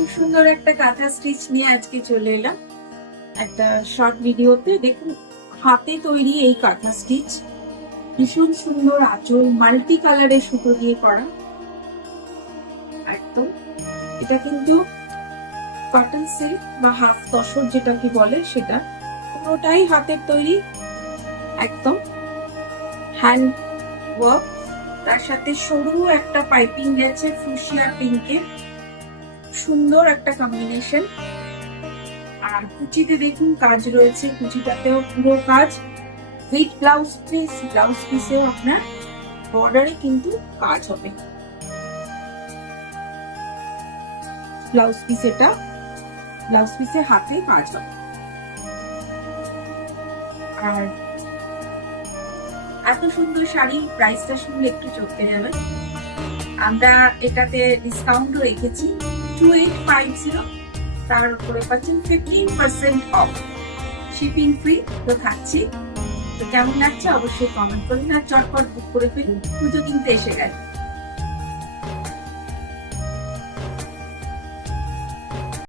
খুব সুন্দর একটা কাঁথা স্টিচ নিয়ে আজকে চলে এলাম একটা শর্ট ভিডিওতে। দেখুন, হাতে তৈরি এই কাঁথা স্টিচ, ভীষণ সুন্দর আঁচল, মাল্টি কালারের সুতো দিয়ে করা। একদম এটা কিন্তু কটন সিল্ক বা হাফ তসর যেটাকে বলে, সেটা পুরোটাই হাতের তৈরি, একদম হ্যান্ড ওয়ার্ক। তার সাথে সরু একটা পাইপিং গেছে ফুশিয়া পিঙ্কের, সুন্দর একটা কম্বিনেশন। আর কুচিতে দেখুন কাজ রয়েছে, কুচিটাতেও পুরো কাজ। উইথ ব্লাউজ পিস, ব্লাউজ পিসেও আপনার বর্ডারে কিন্তু কাজ হবে। ব্লাউজ পিস, এটা ব্লাউজ পিসে হাতে কাজ হবে। আর এত সুন্দর শাড়ি, প্রাইসটা শুনলে একটু চমকে যাবে। আমরা এটাতে ডিসকাউন্টও রেখেছি 2850, তার উপরে পাচ্ছেন 15% অফ, শিপিং ফ্রি তো থাকছি। তো কেমন লাগছে অবশ্যই কমেন্ট করুন, আর চটপট বুক করে ফেলুন, পুজো কিন্তু এসে গেছে।